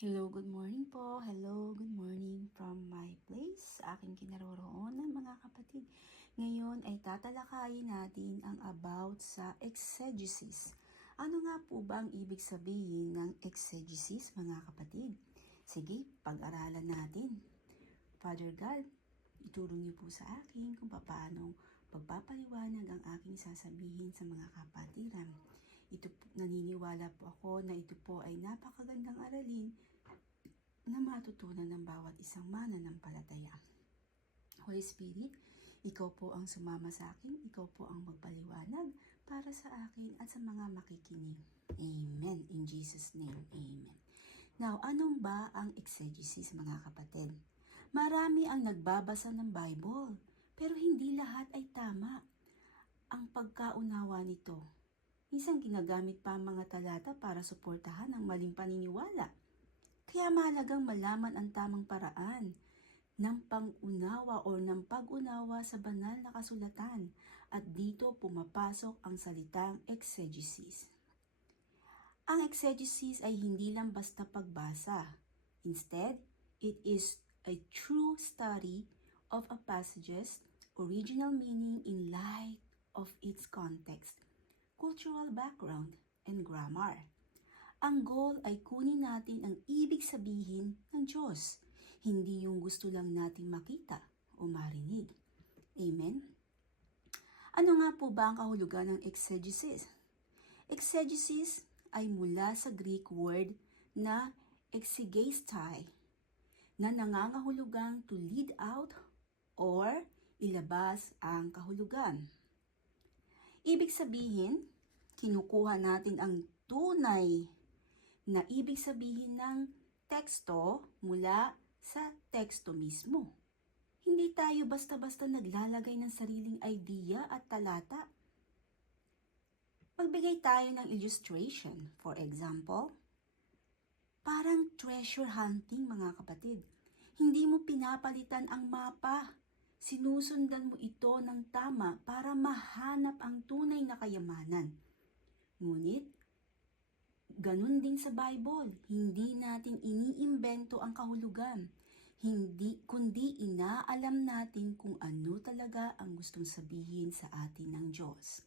Hello, good morning po. Hello, good morning from my place, sa aking kinaroroonan mga kapatid. Ngayon ay tatalakayin natin ang about sa exegesis. Ano nga po ba ang ibig sabihin ng exegesis mga kapatid? Sige, pag-aralan natin. Father God, ituro niyo po sa akin kung paano pagpapaliwanag ang aking sasabihin sa mga kapatiran. Naniniwala po ako na ito po ay napakagandang aralin na matutunan ng bawat isang mananampalataya. Holy Spirit, ikaw po ang sumama sa akin, ikaw po ang magpaliwanag para sa akin at sa mga makikinig. Amen. In Jesus' name, amen. Now, anong ba ang exegesis mga kapatid? Marami ang nagbabasa ng Bible, pero hindi lahat ay tama. Ang pagkaunawa nito, minsan ginagamit pa ang mga talata para suportahan ang maling paniniwala. Kaya mahalagang malaman ang tamang paraan ng pag-unawa sa banal na kasulatan, at dito pumapasok ang salitang exegesis. Ang exegesis ay hindi lang basta pagbasa. Instead, it is a true study of a passage's original meaning in light of its context, cultural background, and grammar. Ang goal ay kunin natin ang ibig sabihin ng Diyos, hindi yung gusto lang nating makita o marinig. Amen? Ano nga po ba ang kahulugan ng exegesis? Exegesis ay mula sa Greek word na exegestai, na nangangahulugang to lead out or ilabas ang kahulugan. Ibig sabihin, kinukuha natin ang tunay na ibig sabihin ng teksto mula sa teksto mismo. Hindi tayo basta-basta naglalagay ng sariling idea at talata. Magbigay tayo ng illustration. For example, parang treasure hunting mga kapatid. Hindi mo pinapalitan ang mapa. Sinusundan mo ito ng tama para mahanap ang tunay na kayamanan. Ngunit, ganun din sa Bible, hindi natin iniimbento ang kahulugan, kundi inaalam natin kung ano talaga ang gustong sabihin sa atin ng Diyos.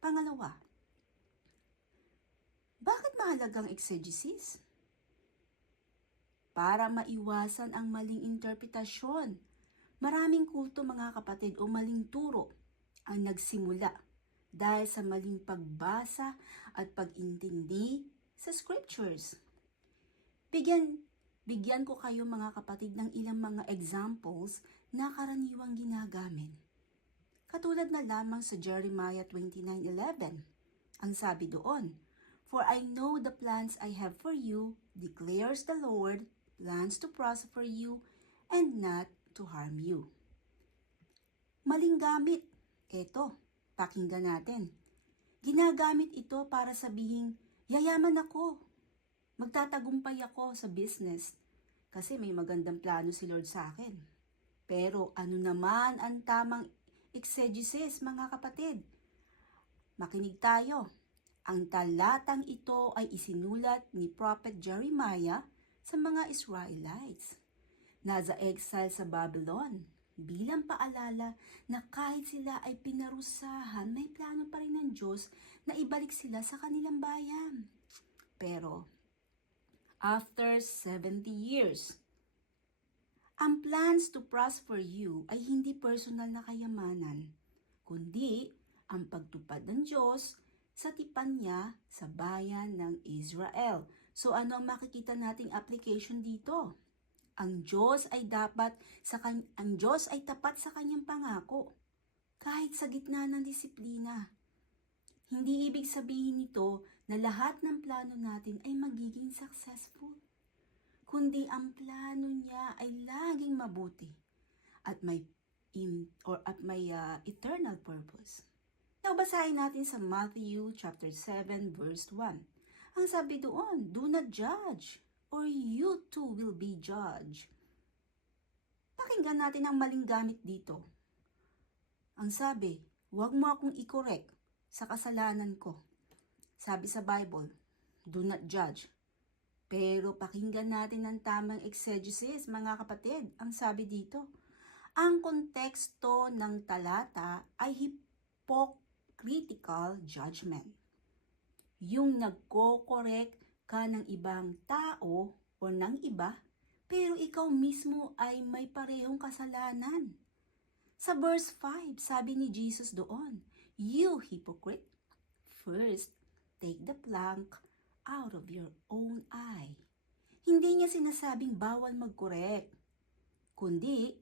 Pangalawa, bakit mahalagang exegesis? Para maiwasan ang maling interpretasyon. Maraming kulto mga kapatid o maling turo ang nagsimula dahil sa maling pagbasa at pag-intindi sa scriptures. Bigyan ko kayo mga kapatid ng ilang mga examples na karaniwang ginagamit. Katulad na lamang sa Jeremiah 29:11. Ang sabi doon, "For I know the plans I have for you, declares the Lord, plans to prosper you and not to harm you." Maling gamit. Eto, pakinggan natin. Ginagamit ito para sabihin, yayaman ako. Magtatagumpay ako sa business kasi may magandang plano si Lord sa akin. Pero ano naman ang tamang exegesis mga kapatid? Makinig tayo. Ang talatang ito ay isinulat ni Prophet Jeremiah sa mga Israelites. Nasa exile sa Babylon, bilang paalala na kahit sila ay pinarusahan, may plano pa rin ng Diyos na ibalik sila sa kanilang bayan. Pero, after 70 years, ang plans to prosper you ay hindi personal na kayamanan, kundi ang pagtupad ng Diyos sa tipan niya sa bayan ng Israel. So ano ang makikita nating application dito? Ang Diyos ay tapat sa kanyang pangako, kahit sa gitna ng disiplina. Hindi ibig sabihin nito na lahat ng plano natin ay magiging successful, kundi ang plano niya ay laging mabuti at may eternal purpose. Now, basahin natin sa Matthew chapter 7 verse 1. Ang sabi doon, "Do not judge, or you too will be judged." Pakinggan natin ang maling gamit dito. Ang sabi, "Huwag mo akong i-correct sa kasalanan ko." Sabi sa Bible, "Do not judge." Pero pakinggan natin ang tamang exegesis, mga kapatid. Ang sabi dito, ang konteksto ng talata ay hypocritical judgment. Yung nagko-correct ka ng ibang tao o ng iba, pero ikaw mismo ay may parehong kasalanan. Sa verse 5, sabi ni Jesus doon, "You hypocrite, first take the plank out of your own eye." Hindi niya sinasabing bawal mag-correct, kundi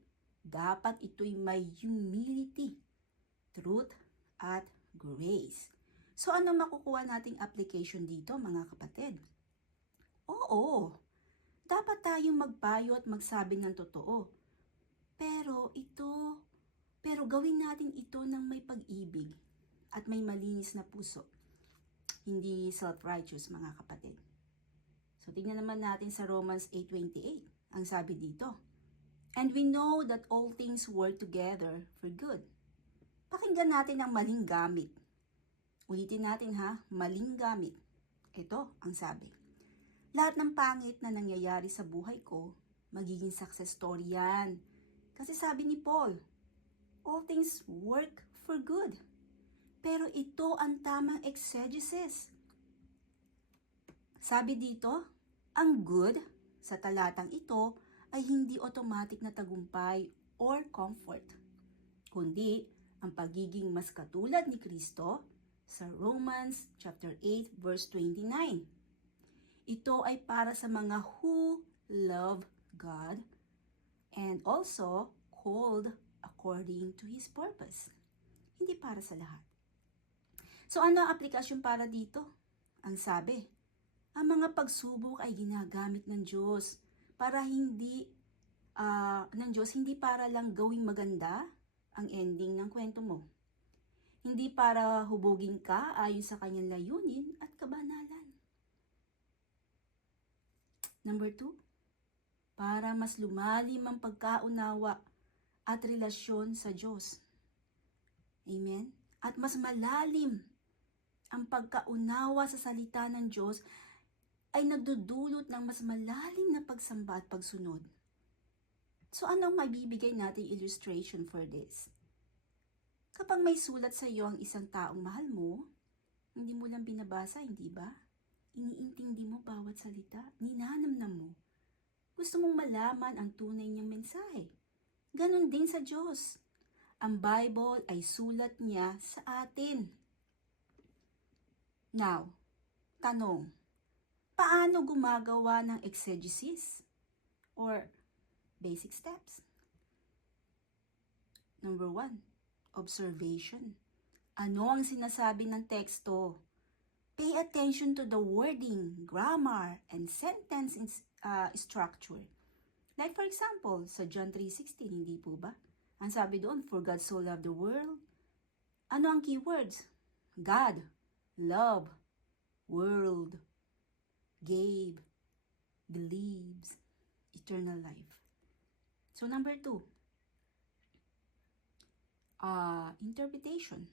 dapat ito'y may humility, truth, at grace. So ano makukuha nating application dito, mga kapatid? Oo, dapat tayong magpayo at magsabi ng totoo. Pero gawin natin ito ng may pag-ibig at may malinis na puso. Hindi self-righteous, mga kapatid. So tingnan naman natin sa Romans 8:28. Ang sabi dito, "And we know that all things work together for good." Pakinggan natin ang maling gamit. Ulitin natin ha, maling gamit. Ito ang sabi. Lahat ng pangit na nangyayari sa buhay ko, magiging success story yan. Kasi sabi ni Paul, all things work for good. Pero ito ang tamang exegesis. Sabi dito, ang good sa talatang ito ay hindi automatic na tagumpay or comfort, kundi ang pagiging mas katulad ni Kristo sa Romans chapter 8 verse 29. Ito ay para sa mga who love God and also called according to His purpose. Hindi para sa lahat. So ano ang aplikasyon para dito? Ang sabi, ang mga pagsubok ay ginagamit ng Diyos para hindi para lang gawing maganda ang ending ng kwento mo. Hindi para hubugin ka ayon sa kanyang layunin at kabanalan. Number 2, para mas lumalim ang pagkaunawa at relasyon sa Diyos. Amen? At mas malalim ang pagkaunawa sa salita ng Diyos ay nagdudulot ng mas malalim na pagsamba at pagsunod. So ano ang maibibigay nating illustration for this? Kapag may sulat sa iyo ang isang taong mahal mo, hindi mo lang binabasa, hindi ba? Iniintindi mo bawat salita, ninanamnam mo. Gusto mong malaman ang tunay niyang mensahe. Ganon din sa Diyos. Ang Bible ay sulat niya sa atin. Now, tanong, paano gumagawa ng exegesis or basic steps? Number 1, observation. Ano ang sinasabi ng teksto? Pay attention to the wording, grammar, and sentence structure. Like for example, sa John 3:16, hindi po ba? Ang sabi doon, for God so loved the world. Ano ang keywords? God, love, world, gave, believes, eternal life. So number 2, interpretation.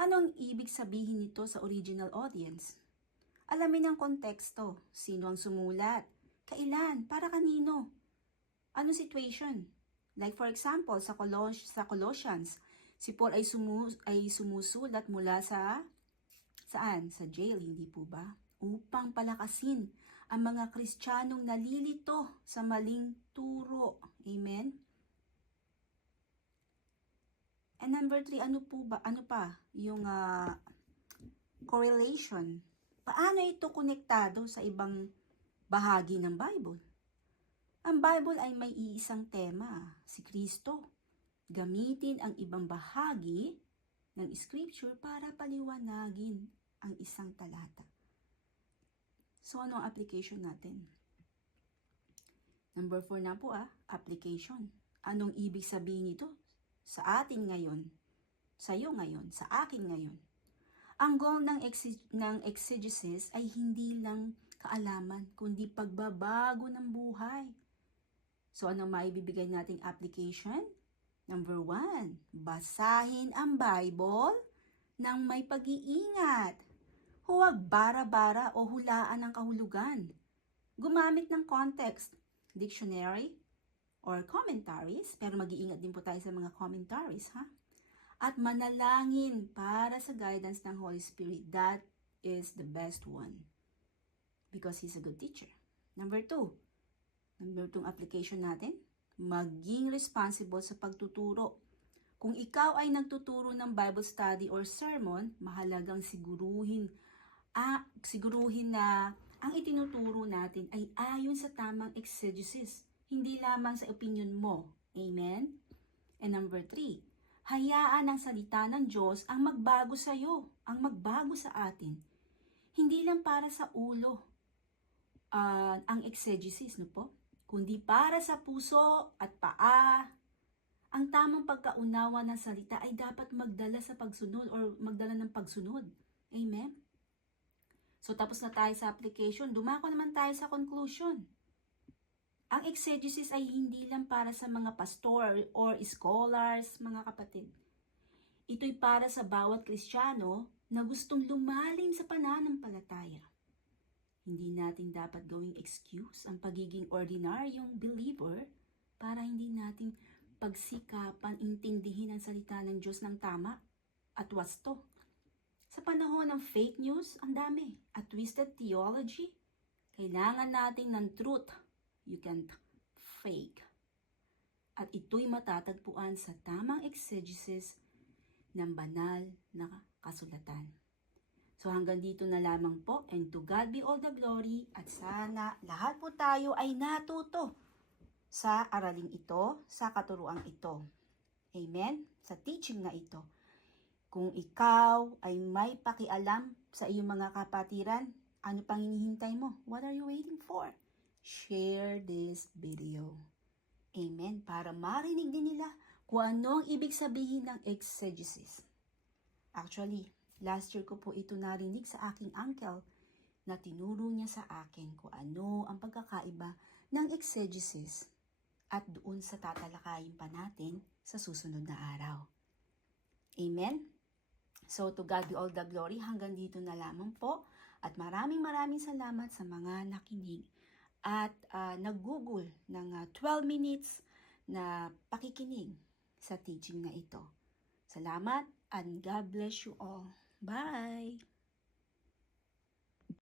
Anong ibig sabihin nito sa original audience? Alamin ang konteksto, sino ang sumulat, kailan, para kanino, anong situation. Like for example, sa Colossians, si Paul ay sumusulat mula saan? Sa jail, hindi po ba? Upang palakasin ang mga Kristiyanong nalilito sa maling turo. Amen? And number 3, ano pa? Yung correlation. Paano ito konektado sa ibang bahagi ng Bible? Ang Bible ay may iisang tema, si Kristo. Gamitin ang ibang bahagi ng scripture para paliwanagin ang isang talata. So, ano ang application natin? Number 4 na po application. Anong ibig sabihin nito sa atin ngayon? Sa iyo ngayon, sa akin ngayon. Ang goal ng exegesis ay hindi lang kaalaman, kundi pagbabago ng buhay. So, ano maibibigay nating application? Number 1, basahin ang Bible ng may pag-iingat. Huwag bara-bara o hulaan ang kahulugan. gumamit ng context, dictionary, or commentaries, pero mag-iingat din po tayo sa mga commentaries, ha? At manalangin para sa guidance ng Holy Spirit. That is the best one because He's a good teacher. Number two application natin, maging responsible sa pagtuturo. Kung ikaw ay nagtuturo ng Bible study or sermon, mahalagang siguruhin na ang itinuturo natin ay ayon sa tamang exegesis, hindi lamang sa opinion mo. Amen? And number 3, hayaan ang salita ng Diyos ang magbago sa iyo, ang magbago sa atin. Hindi lang para sa ulo ang exegesis, no po? Kundi para sa puso at paa. Ang tamang pagkaunawa ng salita ay dapat magdala sa pagsunod or magdala ng pagsunod. Amen? So, tapos na tayo sa application. Dumako naman tayo sa conclusion. Ang exegesis ay hindi lang para sa mga pastor or scholars, mga kapatid. Ito'y para sa bawat Kristiyano na gustong lumalim sa pananampalataya. Hindi natin dapat gawing excuse ang pagiging ordinaryong believer para hindi natin pagsikapan intindihin ang salita ng Diyos ng tama at wasto. Sa panahon ng fake news, ang dami. At twisted theology, kailangan natin ng truth. You can't fake. At ito'y matatagpuan sa tamang exegesis ng banal na kasulatan. So hanggang dito na lamang po, and to God be all the glory, at sana lahat po tayo ay natuto sa araling ito, sa katuruang ito. Amen? Sa teaching na ito. Kung ikaw ay may pakialam sa iyong mga kapatiran, ano pang hinihintay mo? What are you waiting for? Share this video. Amen? Para marinig din nila kung ano ang ibig sabihin ng exegesis. Actually, last year ko po ito narinig sa aking uncle na tinuro niya sa akin kung ano ang pagkakaiba ng exegesis at doon sa tatalakayin pa natin sa susunod na araw. Amen? So, to God be all the glory. Hanggang dito na lamang po. At maraming salamat sa mga nakinig at nag-google ng 12 minutes na pakikinig sa teaching na ito. Salamat and God bless you all. Bye!